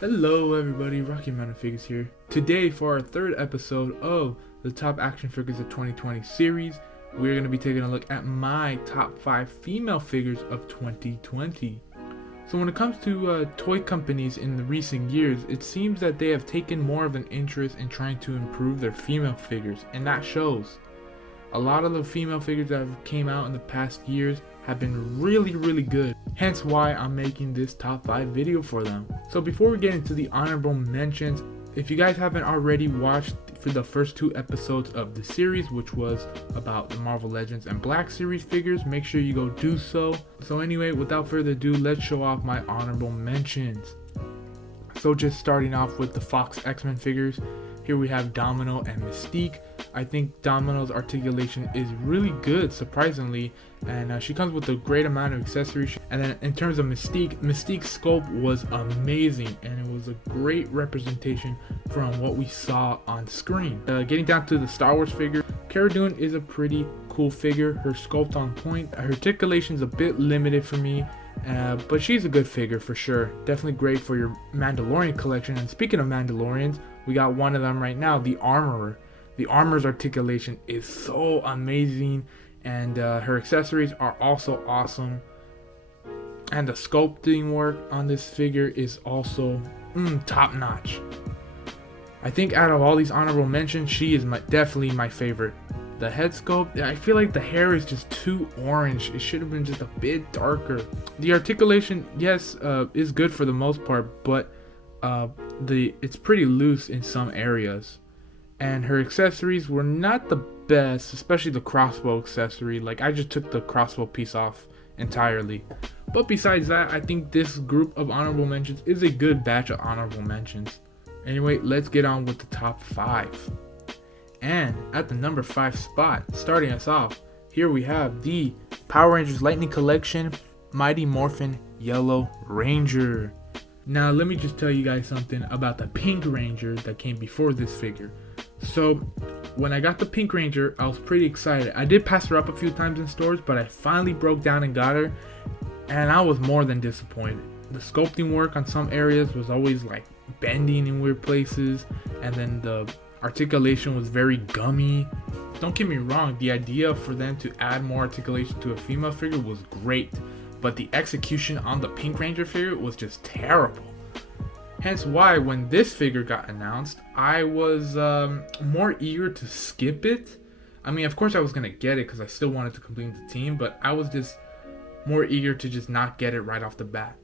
Hello everybody, Rocky Mountain Figures here. Today for our third episode of the Top Action Figures of 2020 series, we're going to be taking a look at my top 5 female figures of 2020. So when it comes to toy companies in the recent years, it seems that they have taken more of an interest in trying to improve their female figures, and that shows. A lot of the female figures that have came out in the past years have been really good, hence why I'm making this top 5 video for them. So before we get into the honorable mentions, if you guys haven't already watched for the first 2 episodes of the series, which was about the Marvel Legends and Black Series figures, make sure you go do so. So anyway, without further ado, let's show off my honorable mentions. So just starting off with the Fox X-Men figures, here we have Domino and Mystique. I think Domino's articulation is really good, surprisingly, and she comes with a great amount of accessories. And then in terms of Mystique's sculpt was amazing, and it was a great representation from what we saw on screen. Getting down to the Star Wars figure, Cara Dune is a pretty cool figure. Her sculpt on point. Her articulation is a bit limited for me, but she's a good figure for sure. Definitely great for your Mandalorian collection. And speaking of Mandalorians, we got one of them right now, the Armorer. The Armorer's articulation is so amazing, and her accessories are also awesome. And the sculpting work on this figure is also top notch. I think out of all these honorable mentions, she is definitely my favorite. The head sculpt, I feel like the hair is just too orange. It should have been just a bit darker. The articulation, yes, is good for the most part, but it's pretty loose in some areas. And her accessories were not the best, especially the crossbow accessory. Like, I just took the crossbow piece off entirely. But besides that, I think this group of honorable mentions is a good batch of honorable mentions. Anyway, let's get on with the top 5. And at the number 5 spot, starting us off, here we have the Power Rangers Lightning Collection Mighty Morphin Yellow Ranger. Now let me just tell you guys something about the Pink Ranger that came before this figure. So when I got the Pink Ranger, I was pretty excited. I did pass her up a few times in stores, but I finally broke down and got her, and I was more than disappointed. The sculpting work on some areas was always like bending in weird places, and then the articulation was very gummy. Don't get me wrong, the idea for them to add more articulation to a female figure was great, but the execution on the Pink Ranger figure was just terrible. Hence why when this figure got announced, I was more eager to skip it. I mean, of course I was going to get it because I still wanted to complete the team, but I was just more eager to just not get it right off the bat.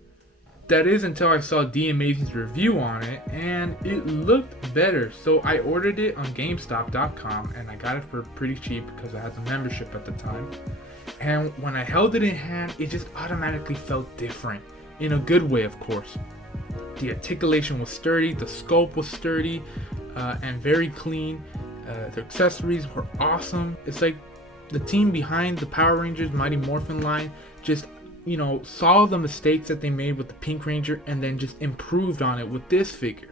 That is until I saw D Amazing's review on it, and it looked better. So I ordered it on GameStop.com, and I got it for pretty cheap because it has a membership at the time. And when I held it in hand, it just automatically felt different. In a good way, of course. The articulation was sturdy, the sculpt was sturdy, and very clean. The accessories were awesome. It's like the team behind the Power Rangers Mighty Morphin line just, saw the mistakes that they made with the Pink Ranger and then just improved on it with this figure.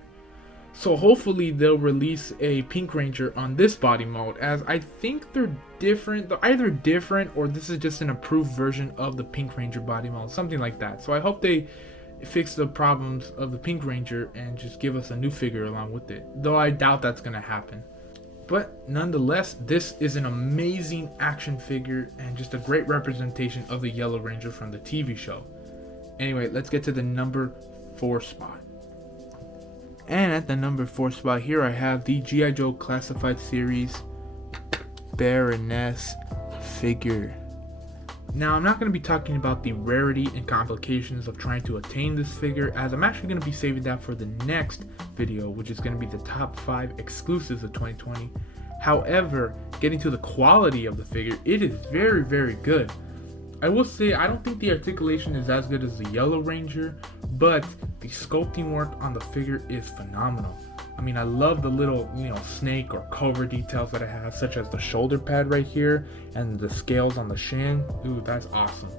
So hopefully they'll release a Pink Ranger on this body mode, as I think they're different. They're either different or this is just an improved version of the Pink Ranger body mode, something like that. So I hope they fix the problems of the Pink Ranger and just give us a new figure along with it, though I doubt that's gonna happen. But nonetheless, this is an amazing action figure and just a great representation of the Yellow Ranger from the TV show. Anyway, let's get to the number 4 spot. And at the number 4 spot, here I have the G.I. Joe Classified Series Baroness figure. Now, I'm not going to be talking about the rarity and complications of trying to attain this figure, as I'm actually going to be saving that for the next video, which is going to be the top 5 exclusives of 2020. However, getting to the quality of the figure, it is very good. I will say, I don't think the articulation is as good as the Yellow Ranger, but the sculpting work on the figure is phenomenal. I mean, I love the little, snake or cobra details that it has, such as the shoulder pad right here and the scales on the shin. Ooh, that's awesome.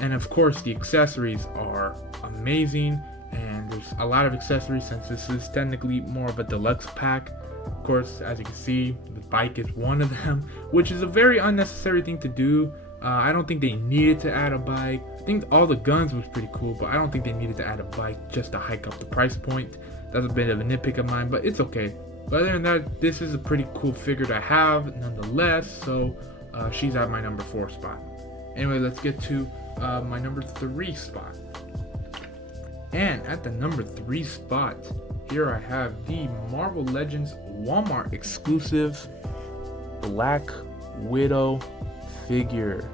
And of course, the accessories are amazing, and there's a lot of accessories since this is technically more of a deluxe pack. Of course, as you can see, the bike is one of them, which is a very unnecessary thing to do. I don't think they needed to add a bike. I think all the guns was pretty cool, but I don't think they needed to add a bike just to hike up the price point. That's a bit of a nitpick of mine, but it's okay. But other than that, this is a pretty cool figure to have nonetheless, so she's at my number 4 spot. Anyway, let's get to my number 3 spot. And at the number 3 spot, here I have the Marvel Legends Walmart exclusive Black Widow figure.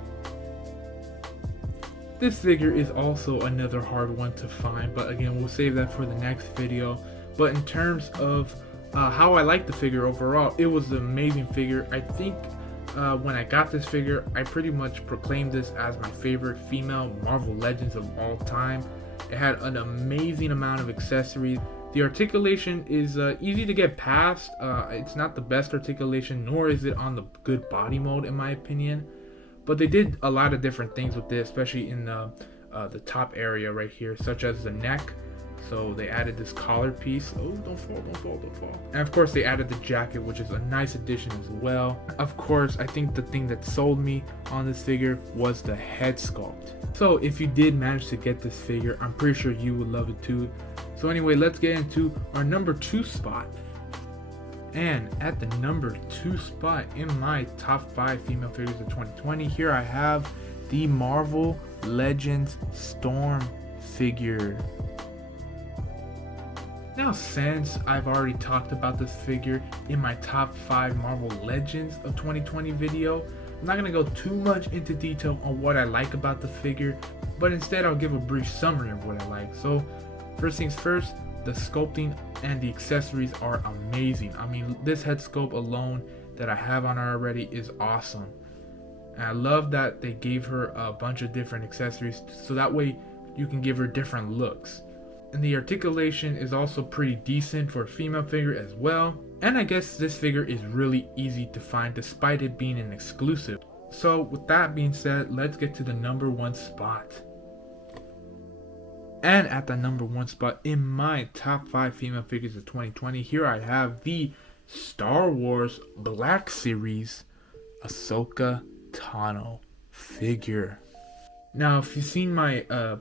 This figure is also another hard one to find, but again, we'll save that for the next video. But in terms of how I like the figure overall, it was an amazing figure. I think when I got this figure, I pretty much proclaimed this as my favorite female Marvel Legends of all time. It had an amazing amount of accessories. The articulation is easy to get past. It's not the best articulation, nor is it on the good body mode in my opinion. But they did a lot of different things with this, especially in the top area right here, such as the neck. So they added this collar piece. Oh, don't fall, don't fall, don't fall. And of course they added the jacket, which is a nice addition as well. Of course, I think the thing that sold me on this figure was the head sculpt. So if you did manage to get this figure, I'm pretty sure you would love it too. So anyway, let's get into our number 2 spot. And at the number 2 spot in my top 5 female figures of 2020, here I have the Marvel Legends Storm figure. Now, since I've already talked about this figure in my top 5 Marvel Legends of 2020 video, I'm not going to go too much into detail on what I like about the figure, but instead I'll give a brief summary of what I like. So first things first, the sculpting and the accessories are amazing. I mean, this head sculpt alone that I have on her already is awesome. And I love that they gave her a bunch of different accessories so that way you can give her different looks. And the articulation is also pretty decent for a female figure as well. And I guess this figure is really easy to find despite it being an exclusive. So with that being said, let's get to the number 1 spot. And at the number 1 spot in my top 5 female figures of 2020, here I have the Star Wars Black Series Ahsoka Tano figure. Now, if you've seen my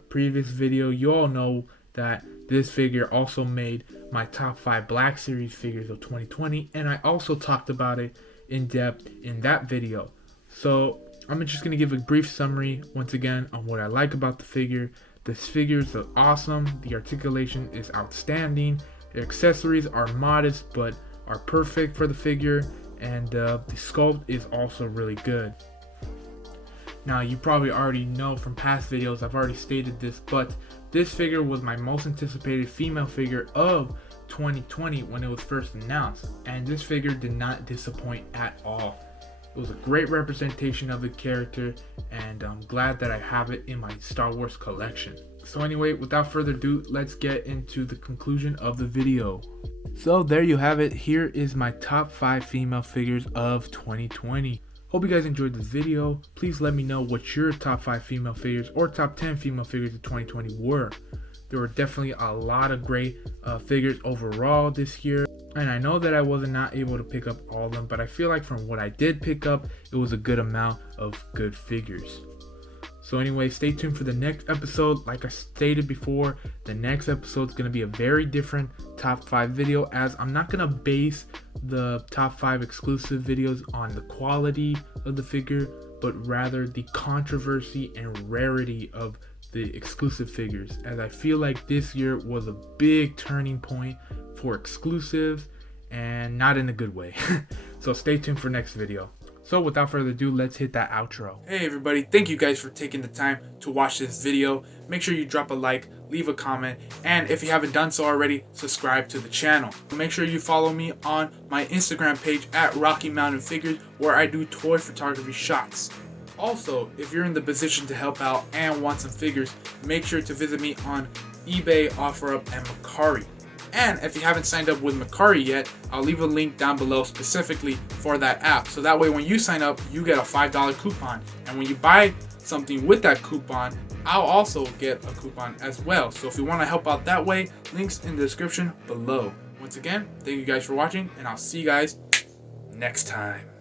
previous video, you all know that this figure also made my top 5 Black Series figures of 2020, and I also talked about it in depth in that video. So I'm just going to give a brief summary once again on what I like about the figure. This figure is awesome, the articulation is outstanding, the accessories are modest but are perfect for the figure, and the sculpt is also really good. Now, you probably already know from past videos, I've already stated this, but this figure was my most anticipated female figure of 2020 when it was first announced, and this figure did not disappoint at all. It was a great representation of the character, and I'm glad that I have it in my Star Wars collection. So anyway, without further ado, let's get into the conclusion of the video. So there you have it. Here is my top 5 female figures of 2020. Hope you guys enjoyed this video. Please let me know what your top 5 female figures or top 10 female figures of 2020 were. There were definitely a lot of great figures overall this year. And I know that I was not able to pick up all of them, but I feel like from what I did pick up, it was a good amount of good figures. So anyway, stay tuned for the next episode. Like I stated before, the next episode is going to be a very different top 5 video, as I'm not going to base the top 5 exclusive videos on the quality of the figure, but rather the controversy and rarity of the exclusive figures, as I feel like this year was a big turning point for exclusives, and not in a good way. So stay tuned for next video. So without further ado, let's hit that outro. Hey everybody, thank you guys for taking the time to watch this video. Make sure you drop a like, leave a comment, and if you haven't done so already, subscribe to the channel. Make sure you follow me on my Instagram page at Rocky Mountain Figures, where I do toy photography shots. Also, if you're in the position to help out and want some figures, make sure to visit me on eBay, OfferUp, and Mercari. And if you haven't signed up with Mercari yet, I'll leave a link down below specifically for that app. So that way when you sign up, you get a $5 coupon. And when you buy something with that coupon, I'll also get a coupon as well. So if you want to help out that way, links in the description below. Once again, thank you guys for watching, and I'll see you guys next time.